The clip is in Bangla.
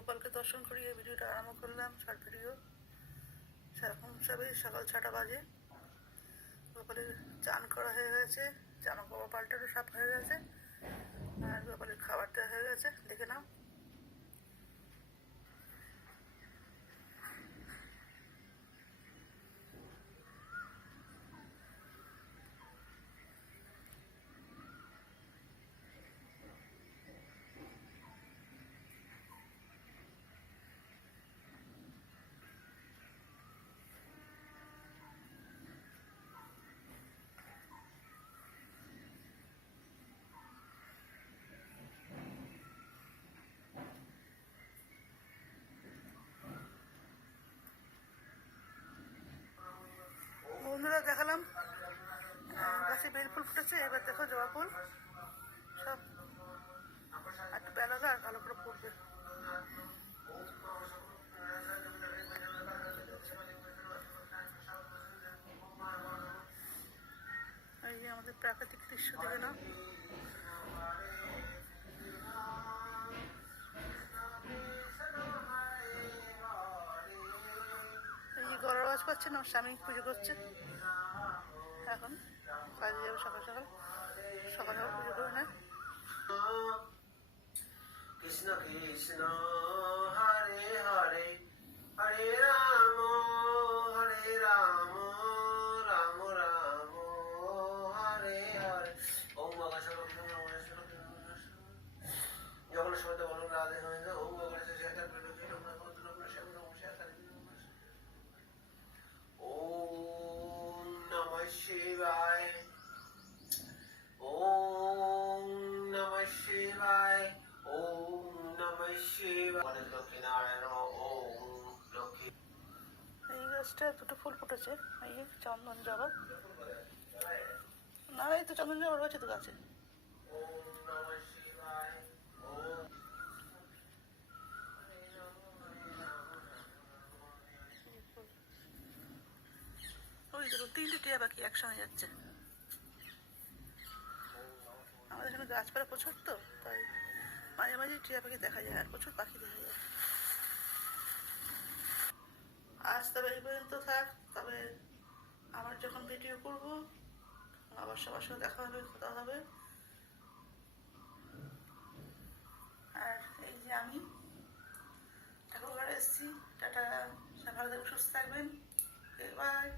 গোপালকে দর্শন করিয়ে ভিডিওটা আরম্ভ করলাম। Short video. এখন সবে সকাল 6টা বাজে। গোপালের চান করা হয়ে গেছে, জামা কাপড় পাল্টানো সব হয়ে গেছে, আর গোপালের খাবার দেওয়া হয়ে গেছে। দেখে নাও। বন্ধুরা দেখালাম গাছে বেল ফুল ফুটেছে। এবার দেখো জবা ফুল সব একটু বেলাদা আর ভালো করে ফুটবে। এই যে আমাদের প্রাকৃতিক দৃশ্য দেখে না। এই যে গলার আওয়াজ পাচ্ছেন, আমার স্বামী পুজো করছে। এখন কাজে যাবো সকাল সকাল, সকাল সকাল পুজো করে নেয়। কৃষ্ণ কৃষ্ণ হরে হরে হরে রাম রাম রাম হরে হরে। ওম যখন শব্দ বলুন রাধে হয়ে যায়। ওম ওম নমঃ শিবায়। ওম নমঃ শিবায়। ওম নমঃ শিবায়। লক্ষ্মী নারায়ণ। ওম লক্ষ্মী। এই গাছটা দুটো ফুল ফুটেছে। এই যে চন্দন জবা, না এই তো চন্দন জবা রয়েছে তো গাছে। ওম নমঃ শিবায়। ওম ওই দেখো 3টে টিয়া পাখি একসঙ্গে যাচ্ছে। আমাদের এখানে গাছপালা প্রচুর, তো তাই মাঝে মাঝে টিয়া পাখি দেখা যায় আর প্রচুর পাখি দেখা যায়। আজ তবে এই পর্যন্ত থাক। তবে আবার যখন ভিডিও করব আবার সবার সঙ্গে দেখা হবে, কথা হবে। আর এই যে আমি ঠাকুরঘরে এসেছি। টাটা, ভালো থাকবেন, সুস্থ থাকবেন। বাই।